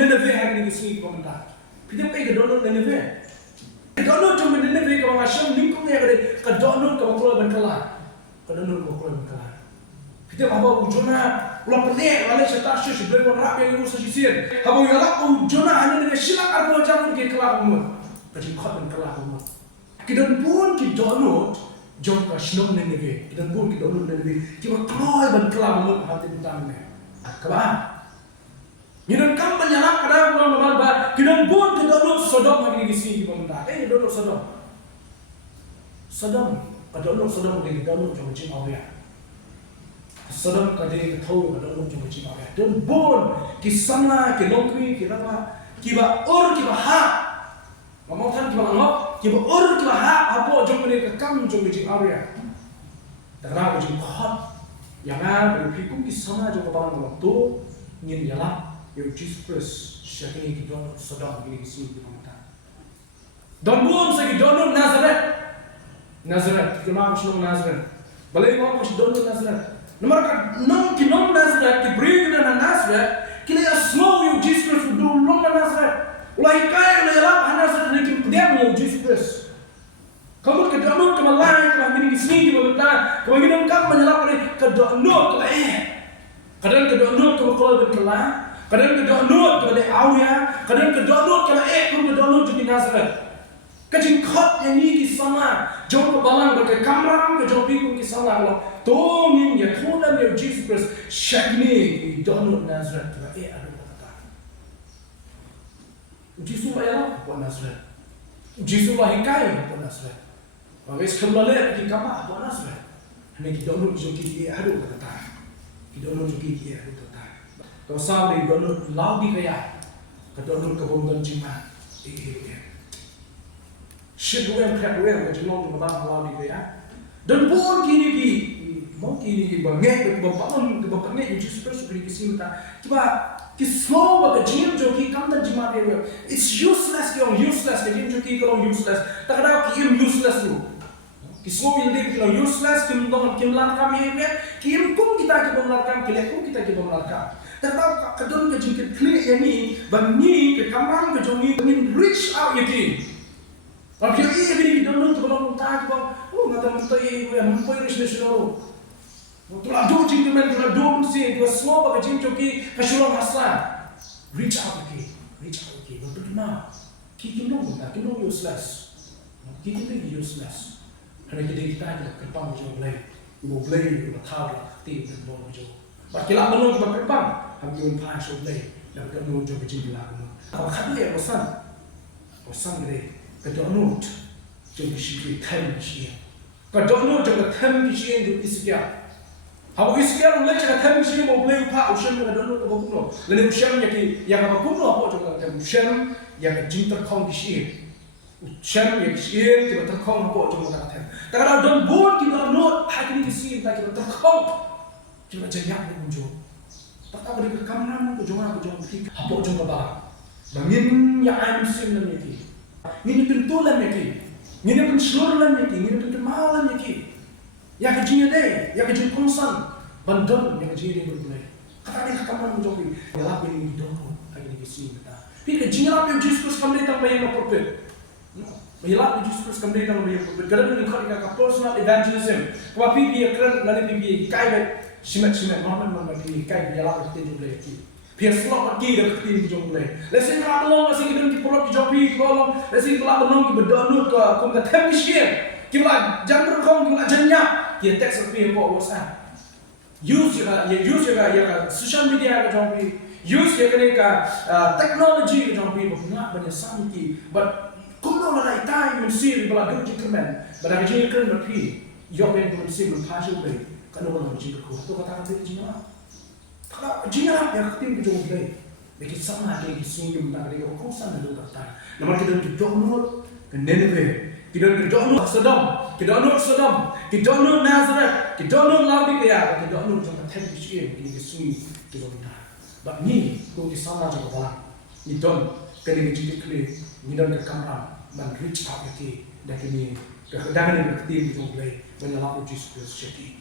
Nineveh hari ni sini komentar. Kita pergi ke donor Nineveh. Donor cuma Nineveh kalau Hashem lingkup ni ada ke donor ke bakul berkelar. Ke donor ke bakul berkelar. Kita bawa Jonah ulah pelik wala setarsu sebelum rap yang urus sisir. Habu yalak Jonah hanya dengan silak arbo jamu ke kelar umur. Kecil khot dan kelar umur. Kita pun kita donor jom ke Shalom Nineveh. Kita pun kita donor Nineveh. Kita kelar dan kelar umur hati utamanya. Kebah. Kita kam menyalak kadang orang normal bah. Kita pun kita donor Sodom hari ni sini komentar. Donor Sodom. Sodom. Kita donor Sodom kita donor jom jin awya. Sodom kadang kita tahu kita donor jom jin awya. Dan pun kisana kilongkri kita kiba or kiba ha. Mamautan kiba angok kiba or kiba ha. Apa jom mereka kam jom jin awya. Darah jom khot. Yang ada berfikir kisana jom kebalan waktu ingin jalan. Yang Jesus Christ siapa ni kita donor Sodom ini sini di mana? Dan bukan saya kita donor Nazareth kita mahu Shalom Nazareth. Balai mahu kita donor Nazareth. Nomor kita Nazareth kita beri kita Nazareth. Kita ya semua yang Jesus Christ dulu long Nazareth. Ulai kaya ulai lap Nazareth ni kita diam yang Jesus Christ. Kamu kita donor ke malai kita ini sini di mana? Kamu ingin kamu menyalap ni kita donor ke kadang kita donor ke kalau berkelah. Kadang kita download kepada Awya, kadang kita download kepada pun kita download jadi Nazareth. Kecil khot yang ni kisah jom kebalang berkat kamram ke jom pikun kisah Allah. Tongin ya Tuhan ya Jesus Christ syakni download Nazareth kepada ada kata. Jesus lah buat Nazareth. Jesus lah hikai buat Nazareth. Wes kembali di kamar buat Nazareth. Hanya kita download jom kita ada kata. Kita download jom kita ada kata. Kalau sampai donor laudi kaya, donor kebun jima, shidwem krepwem kejolong kebun laudi kaya. Dan pun kini mau kini banget kebanget Jesus Christ beri kesimta. Kiba kislow bagai jim joki kamdan jima dia. It's useless useless jim joki kalau useless. Tak ada kim useless tu. Kislow yang dia kalau useless kim larkam ini. Kim kum kita larkam kilekum kita larkam. Tetapi kadang kejengkit klik yang ni, bangi ke kamar ke jongi ingin reach out yaki. Tapi ini kita donor tu kalau tak bang, ngata mutai mumpoi reach nasional. Tulah dua jengkemen tulah dua mesti dua semua bagai jeng joki kesulung hasan. Reach out yaki. Betul mana? Kita no useless. Kita ni useless. Hanya kita ada kepang jauh lagi. Ibu beli, ibu tahu lah, tiap dan bawa jauh. Bakilah menung kita kepang. Hamil pun pasal leh, dan kita nut juga jadi lagu. Kalau kami ya bosan gede, kita nut jadi sikit time kisah. Kita nut juga time kisah itu iskia. Habu iskia orang lagi time kisah mau beli upah usian kita nut apa pun. Lalu usian yang apa pun apa juga time usian yang cinta kau kisah. Usian yang kisah kita terkong apa juga time. Tapi kalau dalam buat kita nut hari ini kisah kita terkong, kita jangan muncul. Tak tahu dari kamar tu jangan kita apa jangan bah. Bangin yang am sim dalam ini. Ini pintu dalam ini. Ini pun seluruh dalam ini. Ini pun kemal dalam ini. Yang kecilnya deh, yang kecil konsan, bandel yang kecil dia berbunyi. Kata dia kamar tu jangan. Yalah ini dulu lagi ni sini kita. Tapi kecilnya apa yang Jesus kembali tanpa yang appropriate. Yalah Jesus kembali tanpa yang appropriate. Kerana ini kalau kita personal evangelism, kalau PB kerana nanti PB kaya. Simet Muhammad di kai jalan kita juga lagi. Biar slot lagi dah kita juga lagi. Lepas kalau belum masih kita di pulau Jopi, kalau lepas kalau belum kita berdonor ke kumpulan temiskin, kita jangan berkong kita jenyak, kita teks lebih apa WhatsApp. Use ya social media ke Jopi, use ya teknologi ke Jopi, banyak banyak santi. But kumpulan orang itu mesti berbalik jengkemen, berbalik jengkemen berpi, yang mesti berpasang lagi. Kalau orang jingga kau, tu kata kata jingga. Kalau jingga yang kita berjuang lagi, bagi sama lagi sini kita lagi orang sana dulu kata. Namun kita berjuang ke Nineveh, kita berjuang Sodom, kita berjuang Nazareth, kita berjuang Laodikia, kita berjuang jangan terlalu kecil di sini kita berjuang. But ni kau di sana juga balang. Ni don kena jingga klik, ni don ke kamera, man reach out lagi, dah kini. Kedatangan yang kita berjuang lagi, menyalahkan Jesus Kristus jadi.